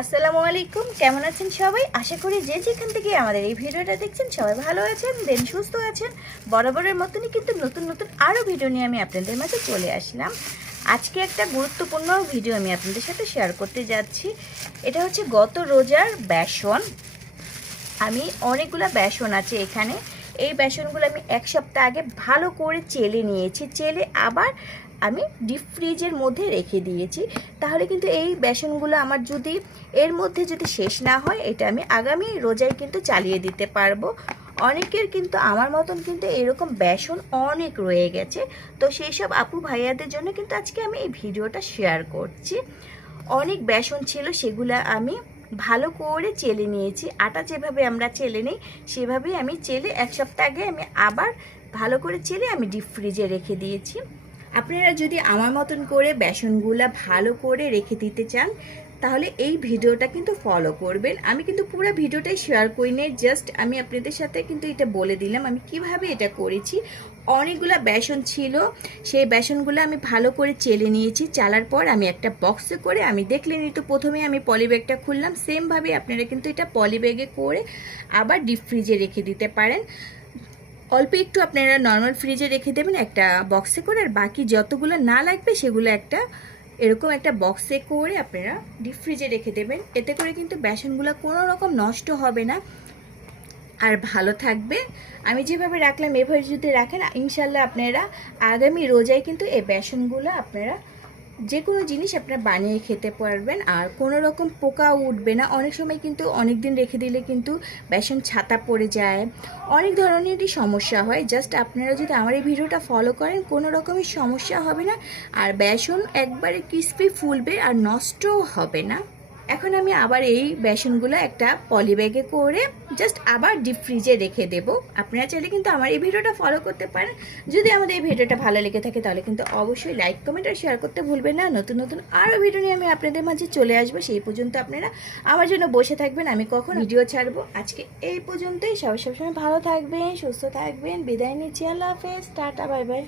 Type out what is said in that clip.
আসসালামু আলাইকুম, কেমন আছেন সবাই? আশা করি যে যেখান থেকে আমাদের এই ভিডিওটা দেখছেন সবাই ভালো আছেন, দেন সুস্থ আছেন। বরাবরের মতনই কিন্তু নতুন নতুন আরও ভিডিও নিয়ে আমি আপনাদের মাঝে চলে আসলাম। আজকে একটা গুরুত্বপূর্ণ ভিডিও আমি আপনাদের সাথে শেয়ার করতে যাচ্ছি। এটা হচ্ছে গত রোজার বেসন। আমি অনেকগুলো বেসন আছে এখানে। এই বেসনগুলো আমি এক সপ্তাহ আগে ভালো করে চেলে নিয়েছি। চেলে আবার আমি ডিপ ফ্রিজের মধ্যে রেখে দিয়েছি। তাহলে কিন্তু এই বেসনগুলো আমার যদি এর মধ্যে যদি শেষ না হয়, এটা আমি আগামী রোজায় কিন্তু চালিয়ে দিতে পারব। অনেকের কিন্তু আমার মতন কিন্তু এরকম বেসন অনেক রয়ে গেছে। তো সেই সব আপু ভাইয়াদের জন্য কিন্তু আজকে আমি এই ভিডিওটা শেয়ার করছি। অনেক বেসন ছিল, সেগুলো আমি ভালো করে চেলে নিয়েছি। আটা যেভাবে আমরা চেলে নিই, সেভাবেই আমি চেলে এক সপ্তাহ আগে আমি আবার ভালো করে চেলে আমি ডিপ ফ্রিজে রেখে দিয়েছি। আপনারা যদি আমার মতন করে বেসনগুলা ভালো করে রেখে দিতে চান, তাহলে এই ভিডিওটা কিন্তু ফলো করবেন। আমি কিন্তু পুরো ভিডিওটাই শেয়ার করি নাই জাস্ট আমি আপনাদের সাথে কিন্তু এটা বলে দিলাম আমি কীভাবে এটা করেছি। অনেকগুলো বেসন ছিল, সেই বেসনগুলো আমি ভালো করে চেলে নিয়েছি, চালার পর আমি একটা বক্সে করে আমি দেখলেনই তো প্রথমে আমি পলিব্যাগটা খুললাম। সেমভাবে আপনারা কিন্তু এটা পলিব্যাগে করে আবার ডিপ ফ্রিজে রেখে দিতে পারেন। অল্প একটু আপনারা নর্মাল ফ্রিজে রেখে দেবেন একটা বক্সে করে, আর বাকি যতগুলো না লাগবে সেগুলো একটা এরকম একটা বক্সে করে আপনারা ডিপ ফ্রিজে রেখে দেবেন। এতে করে কিন্তু বেসনগুলো কোনো রকম নষ্ট হবে না। আর ভালো থাকবে। আমি যেভাবে রাখলাম, এভাবে যদি রাখেন ইনশাল্লাহ আপনারা আগামী রোজায় কিন্তু এই বেসনগুলো আপনারা যে কোনো জিনিস আপনারা বানিয়ে খেতে পারবেন আর কোনো রকম পোকা উঠবে না। অনেক সময় কিন্তু অনেক দিন রেখে দিলে কিন্তু বেসন ছাতা পড়ে যায়। অনেক ধরনেরই সমস্যা হয়। জাস্ট আপনারা যদি আমার এই ভিডিওটা ফলো করেন, কোনো রকমের সমস্যা হবে না। আর বেসন একবারে ক্রিস্পি ফুলবে আর নষ্টও হবে না। এখন আমি আবার এই বেসনগুলো একটা পলিব্যাগে করে জাস্ট আবার ডিপ ফ্রিজে রেখে দেব। আপনারা চাইলে কিন্তু আমার এই ভিডিওটা ফলো করতে পারেন। যদি আমাদের এই ভিডিওটা ভালো লেগে থাকে তাহলে কিন্তু অবশ্যই লাইক কমেন্ট আর শেয়ার করতে ভুলবেন না। নতুন নতুন আরও ভিডিও নিয়ে আমি আপনাদের মাঝে চলে আসব। সেই পর্যন্ত আপনারা আমার জন্য বসে থাকবেন, আমি কখন ভিডিও ছাড়বো। আজকে এই পর্যন্তই। সবাই সবসময় ভালো থাকবেন, সুস্থ থাকবেন। বিদায় নিচ্ছি। আল্লাহ হাফেজ। Tata bye bye